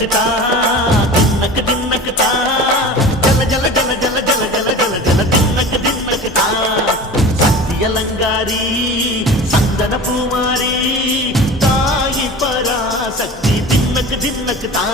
தின்னக்கு தா தின்னக்கு தின்னக்கு தா ஜல ஜல ஜல ஜல ஜல ஜல ஜல ஜல தின்னக்கு தின்னக்கு தா சக்தி அலங்காரி சந்தன பூமாரி தாயி பராசக்தி தின்னக்கு தின்னக்கு தா